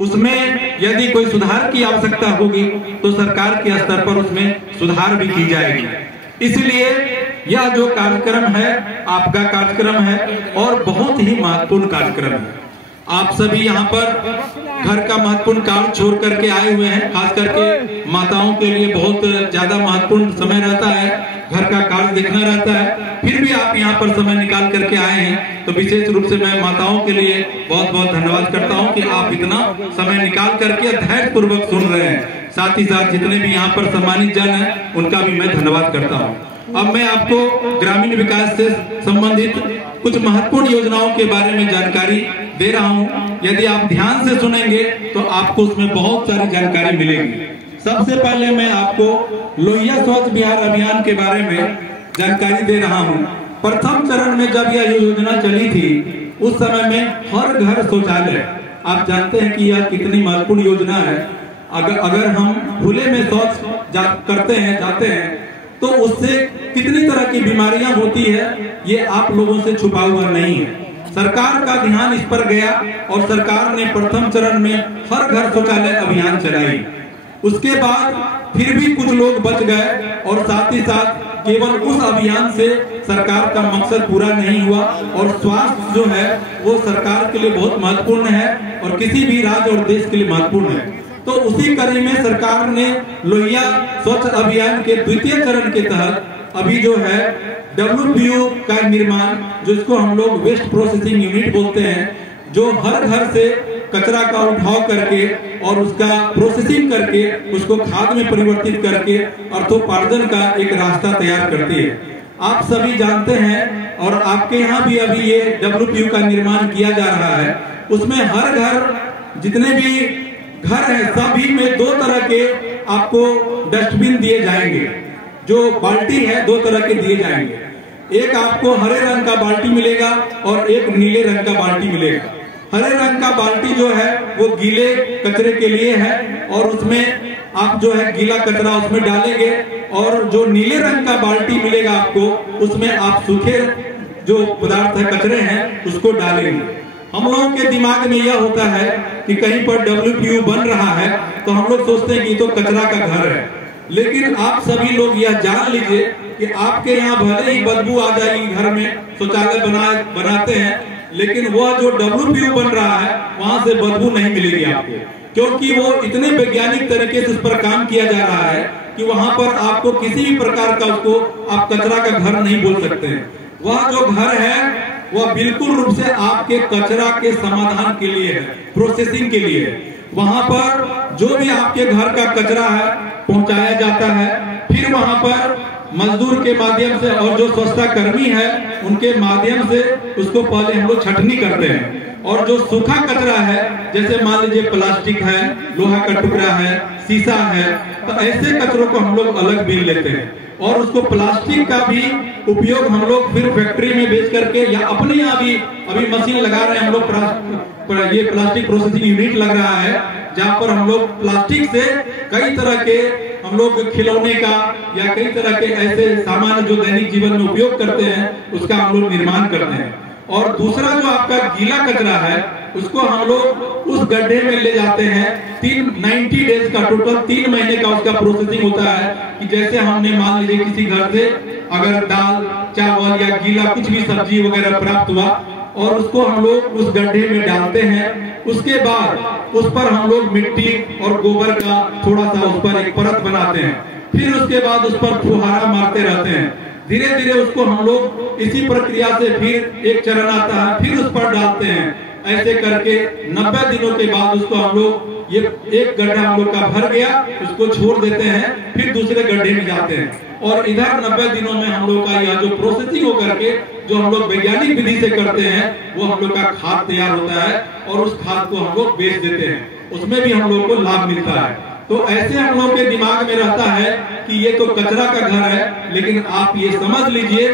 उसमें यदि कोई सुधार की आवश्यकता होगी तो सरकार के स्तर पर उसमें सुधार भी की जाएगी। इसलिए यह जो कार्यक्रम है आपका कार्यक्रम है और बहुत ही महत्वपूर्ण कार्यक्रम है। आप सभी यहाँ पर घर का महत्वपूर्ण कार्य छोड़ करके आए हुए हैं। खास करके माताओं के लिए बहुत ज्यादा महत्वपूर्ण समय रहता है, घर का कार्य देखना रहता है, फिर भी आप यहाँ पर समय निकाल करके आए हैं, तो विशेष रूप से मैं माताओं के लिए बहुत बहुत धन्यवाद करता हूँ कि आप इतना समय निकाल करके धैर्य पूर्वक सुन रहे हैं। साथ ही साथ जितने भी यहाँ पर सम्मानित जन हैं उनका भी मैं धन्यवाद करता हूँ। अब मैं आपको ग्रामीण विकास से संबंधित कुछ महत्वपूर्ण योजनाओं के बारे में जानकारी दे रहा हूं। यदि आप ध्यान से सुनेंगे तो आपको उसमें बहुत सारी जानकारी मिलेगी। सबसे पहले मैं आपको लोहिया स्वच्छ बिहार अभियान के बारे में जानकारी दे रहा हूं। प्रथम चरण में जब यह योजना चली थी उस समय में हर घर शौचालय, आप जानते हैं कि यह कितनी महत्वपूर्ण योजना है। अगर हम खुले में शौच जाते हैं तो उससे कितनी तरह की बीमारियां होती है ये आप लोगों से छुपा हुआ नहीं है। सरकार का ध्यान इस पर गया और सरकार ने प्रथम चरण में हर घर शौचालय अभियान चलाई। उसके बाद फिर भी कुछ लोग बच गए और साथ ही साथ केवल उस अभियान से सरकार का मकसद पूरा नहीं हुआ। और स्वास्थ्य जो है वो सरकार के लिए बहुत महत्वपूर्ण है और किसी भी राज्य और देश के लिए महत्वपूर्ण है। तो उसी कड़ी में सरकार ने लोहिया स्वच्छ अभियान के द्वितीय चरण के तहत अभी जो है WPU का निर्माण, जिसको हम लोग वेस्ट प्रोसेसिंग यूनिट बोलते हैं, जो हर घर से कचरा का उठाव करके और उसका प्रोसेसिंग करके उसको खाद में परिवर्तित करके अर्थोपार्जन का एक रास्ता तैयार करती है। आप सभी जानते हैं और आपके यहाँ भी अभी ये WPU का निर्माण किया जा रहा है। उसमें हर घर, जितने भी घर है सभी में 2 तरह के आपको डस्टबिन दिए जाएंगे। जो बाल्टी है 2 तरह के दिए जाएंगे। एक आपको हरे रंग का बाल्टी मिलेगा और एक नीले रंग का बाल्टी मिलेगा। हरे रंग का बाल्टी जो है वो गीले कचरे के लिए है और उसमें आप जो है गीला कचरा उसमें डालेंगे, और जो नीले रंग का बाल्टी मिलेगा आपको उसमें आप सूखे जो पदार्थ है, कचरे हैं, उसको डालेंगे। हम लोगों के दिमाग में यह होता है कि कहीं पर WPU बन रहा है तो हम लोग सोचते हैं कि तो कचरा का घर है। लेकिन आप सभी लोग यह जान लीजिए कि आपके यहाँ भले ही बदबू आ जाएगी, घर में शौचालय बनाते हैं, लेकिन वह जो WPU बन रहा है वहां से बदबू नहीं मिलेगी आपको, क्योंकि वो इतने वैज्ञानिक तरीके से उस पर काम किया जा रहा है कि वहां पर आपको किसी भी प्रकार का उसको आप कचरा का घर नहीं बोल सकते हैं। वह जो घर है वह बिल्कुल रूप से आपके कचरा के समाधान के लिए है, प्रोसेसिंग के लिए है। वहां पर जो भी आपके घर का कचरा है पहुंचाया जाता है, फिर वहां पर मजदूर के माध्यम से और जो स्वच्छता कर्मी है उनके माध्यम से उसको पहले हम लोग छटनी करते हैं। और जो सूखा कचरा है, जैसे मान लीजिए प्लास्टिक है, लोहा का टुकड़ा है, शीशा है, तो ऐसे कचरों को हम लोग अलग बीन लेते हैं और उसको प्लास्टिक का भी उपयोग हम लोग फिर फैक्ट्री में बेच करके या अपने यहाँ भी अभी मशीन लगा रहे हैं हम लोग। ये प्लास्टिक प्रोसेसिंग यूनिट लग रहा है जहाँ पर हम लोग प्लास्टिक से कई तरह के हम लोग खिलौने का या कई तरह के ऐसे सामान जो दैनिक जीवन में उपयोग करते हैं उसका हम लोग निर्माण करते हैं। और दूसरा जो आपका गीला कचरा है उसको हम लोग उस गड्ढे में ले जाते हैं। 90 डेज का, टोटल 3 महीने का उसका प्रोसेसिंग होता है कि जैसे हमने मान लीजिए किसी घर से अगर दाल, चावल या गीला कुछ भी सब्जी वगैरह प्राप्त हुआ और उसको हम लोग उस गड्ढे में डालते हैं। उसके बाद उस पर हम लोग मिट्टी और गोबर का थोड़ा सा उस पर एक परत बनाते हैं, फिर उसके बाद उस पर फुहारा मारते रहते हैं। धीरे धीरे उसको हम लोग इसी प्रक्रिया से फिर एक चरण आता है, फिर उस पर डालते हैं। ऐसे करके 90 दिनों के बाद उसको हम लोग ये एक गड्ढा हम लोग का भर गया, उसको छोड़ देते हैं, फिर दूसरे गड्ढे में जाते हैं। और इधर 90 दिनों में हम लोग का यह जो प्रोसेसिंग हो करके जो हम लोग वैज्ञानिक विधि से करते हैं वो हम लोग का खाद तैयार होता है और उस खाद को हम लोग बेच देते हैं, उसमें भी हम लोग को लाभ मिलता है। तो ऐसे हम लोग के दिमाग में रहता है कि ये तो कचरा का घर है, लेकिन आप ये समझ लीजिए,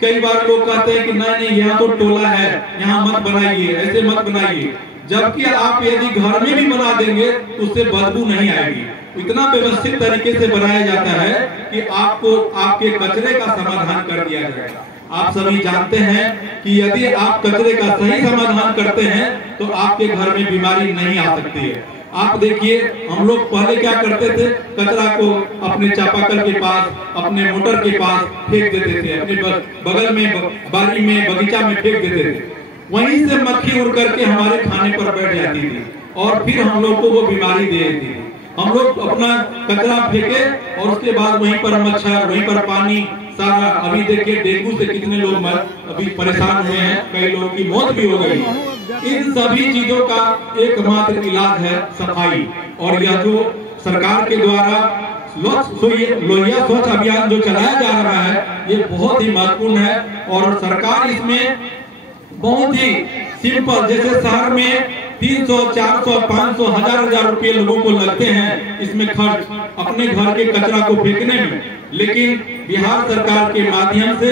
कई बार लोग कहते हैं कि नहीं यहाँ तो टोला है, यहाँ मत बनाइए, ऐसे मत बनाइए। जबकि आप यदि घर में भी बना देंगे तो उससे बदबू नहीं आएगी। इतना व्यवस्थित तरीके से बनाया जाता है कि आपको आपके कचरे का समाधान कर दिया जाएगा। आप सभी जानते हैं कि यदि आप कचरे का सही समाधान करते हैं तो आपके घर में बीमारी नहीं आ सकती है। आप देखिए, हम लोग पहले क्या करते थे, कचरा को अपने चापाकल के पास, अपने मोटर के पास फेंक देते थे, अपने बगल में, बारी में, बगीचा में फेंक देते थे। वहीं से मक्खी उड़ करके हमारे खाने पर बैठ जाती थी और फिर हम लोग को वो बीमारी दे देती थी। हम लोग अपना कचरा फेंके और उसके बाद वहीं पर मच्छर, वहीं पर पानी सारा। अभी देखिए डेंगू से कितने लोग अभी परेशान हुए हैं, कई लोगों की मौत भी हो गई। इन सभी चीजों का एकमात्र इलाज है सफाई। और यह जो सरकार के द्वारा लोहिया स्वच्छ अभियान जो चलाया जा रहा है, ये बहुत ही महत्वपूर्ण है। और सरकार इसमें बहुत ही सिंपल, जैसे शहर में 300, 400, 500, 1000 रुपये लोगों को लगते हैं इसमें खर्च अपने घर के कचरा को फेंकने में, लेकिन बिहार सरकार के माध्यम से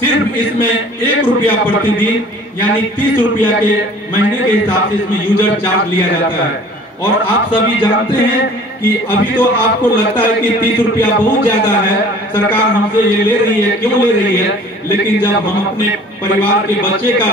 सिर्फ इसमें 1 रुपया प्रतिदिन यानी 30 रुपया के महीने के हिसाब से इसमें यूजर चार्ज लिया जाता है। और आप सभी जानते हैं कि अभी तो आपको लगता है कि 30 रुपया बहुत ज्यादा है, सरकार हमसे ये ले रही है, क्यों ले रही है, लेकिन जब हम अपने परिवार के बच्चे का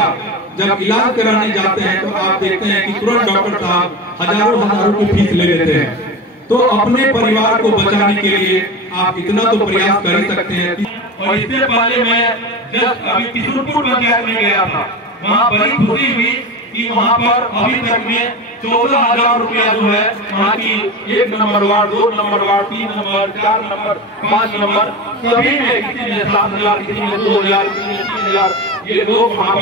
जब इलाज कराने जाते हैं तो आप देखते हैं कि तुरंत डॉक्टर साहब हजारों की फीस ले लेते हैं। तो अपने परिवार को बचाने के लिए आप इतना तो प्रयास कर ही सकते हैं। और इससे पहले मैं जस्ट अभी किशोरपुर पंचायत में गया था, वहाँ बड़ी खुशी हुई कि वहाँ पर अभी तक में 14,000 रुपया जो है वहाँ की 1 number ward, 2 number ward, 3 number, 4 number, 5 number सभी में किसी ने 7,000, किसी ने 2,000, किसी ने 3,000 ये लोग वहाँ